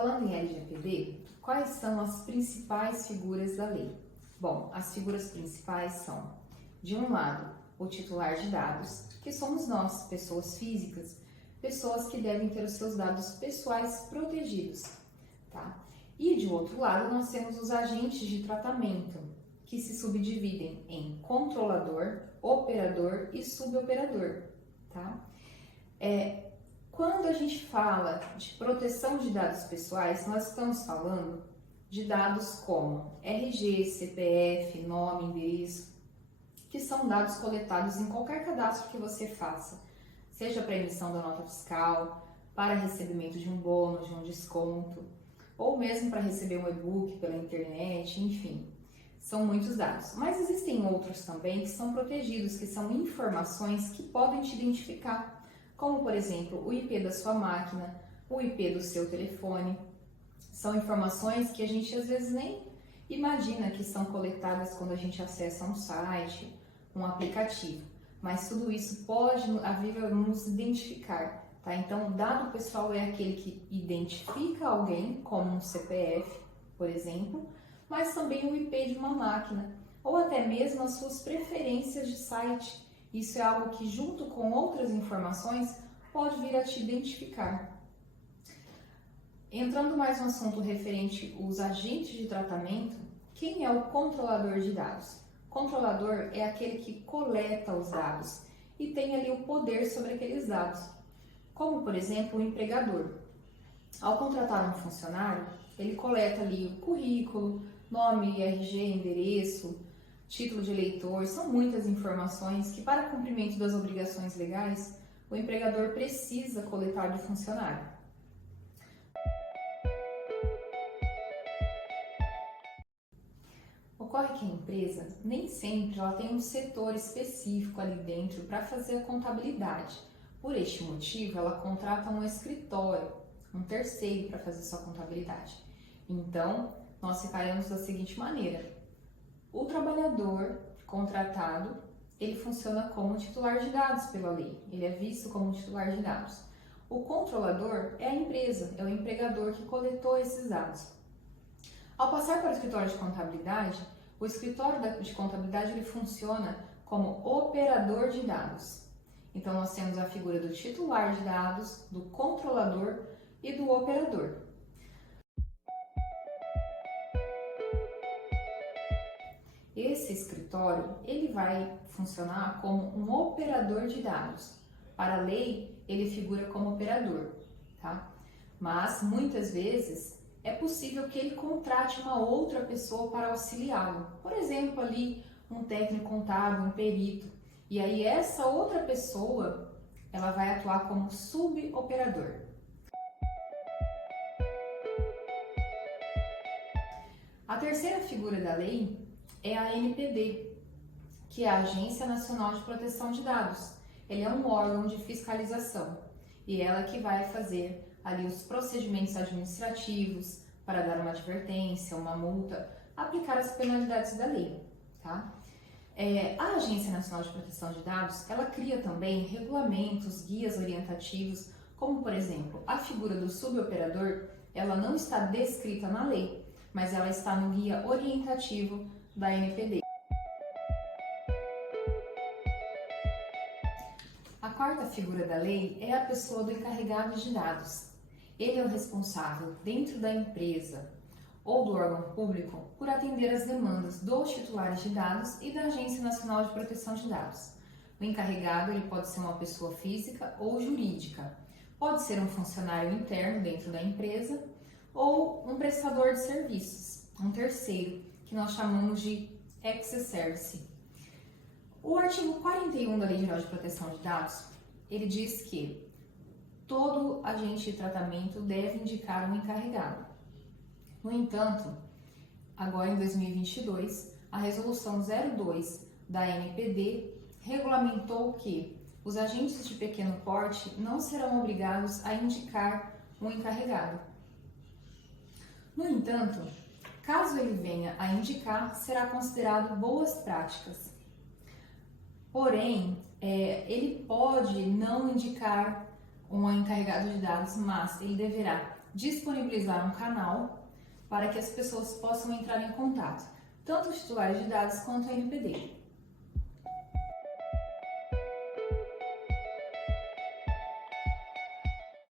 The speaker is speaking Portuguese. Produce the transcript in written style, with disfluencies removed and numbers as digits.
Falando em LGPD, quais são as principais figuras da lei? Bom, as figuras principais são, de um lado, o titular de dados, que somos nós, pessoas físicas, pessoas que devem ter os seus dados pessoais protegidos, tá? E de outro lado, nós temos os agentes de tratamento, que se subdividem em controlador, operador e suboperador, tá? Quando a gente fala de proteção de dados pessoais, nós estamos falando de dados como RG, CPF, nome, endereço, que são dados coletados em qualquer cadastro que você faça, seja para emissão da nota fiscal, para recebimento de um bônus, de um desconto, ou mesmo para receber um e-book pela internet, enfim, são muitos dados. Mas existem outros também que são protegidos, que são informações que podem te identificar, como por exemplo o IP da sua máquina, o IP do seu telefone. São informações que a gente às vezes nem imagina que são coletadas quando a gente acessa um site, um aplicativo, mas tudo isso pode nos identificar, tá? Então, dado pessoal é aquele que identifica alguém, como um CPF, por exemplo, mas também o IP de uma máquina, ou até mesmo as suas preferências de site. Isso é algo que, junto com outras informações, pode vir a te identificar. Entrando mais no assunto referente aos agentes de tratamento, quem é o controlador de dados? Controlador é aquele que coleta os dados e tem ali o poder sobre aqueles dados, como por exemplo o empregador. Ao contratar um funcionário, ele coleta ali o currículo, nome, RG, endereço, título de eleitor, são muitas informações que, para cumprimento das obrigações legais, o empregador precisa coletar do funcionário. Ocorre que a empresa nem sempre ela tem um setor específico ali dentro para fazer a contabilidade. Por este motivo, ela contrata um escritório, um terceiro para fazer sua contabilidade. Então, nós separamos da seguinte maneira: o trabalhador contratado, ele funciona como titular de dados pela lei, ele é visto como titular de dados. O controlador é a empresa, é o empregador que coletou esses dados. Ao passar para o escritório de contabilidade, o escritório de contabilidade ele funciona como operador de dados. Então, nós temos a figura do titular de dados, do controlador e do operador. Esse escritório ele vai funcionar como um operador de dados. Para a lei, ele figura como operador, tá? Mas, muitas vezes, é possível que ele contrate uma outra pessoa para auxiliá-lo. Por exemplo, ali um técnico contábil, um perito. E aí essa outra pessoa, ela vai atuar como suboperador. A terceira figura da lei é a ANPD, que é a Agência Nacional de Proteção de Dados. Ele é um órgão de fiscalização e ela que vai fazer ali os procedimentos administrativos para dar uma advertência, uma multa, aplicar as penalidades da lei, tá? A Agência Nacional de Proteção de Dados, ela cria também regulamentos, guias orientativos, como por exemplo, a figura do suboperador, ela não está descrita na lei, mas ela está no guia orientativo da ANPD. A quarta figura da lei é a pessoa do encarregado de dados. Ele é o responsável dentro da empresa ou do órgão público por atender as demandas dos titulares de dados e da Agência Nacional de Proteção de Dados. O encarregado ele pode ser uma pessoa física ou jurídica, pode ser um funcionário interno dentro da empresa ou um prestador de serviços, um terceiro, que nós chamamos de ex-service. O artigo 41 da Lei Geral de Proteção de Dados, ele diz que todo agente de tratamento deve indicar um encarregado. No entanto, agora em 2022, a Resolução 02 da ANPD regulamentou que os agentes de pequeno porte não serão obrigados a indicar um encarregado. No entanto, caso ele venha a indicar, será considerado boas práticas. Porém, ele pode não indicar um encarregado de dados, mas ele deverá disponibilizar um canal para que as pessoas possam entrar em contato, tanto os titulares de dados quanto a NPD.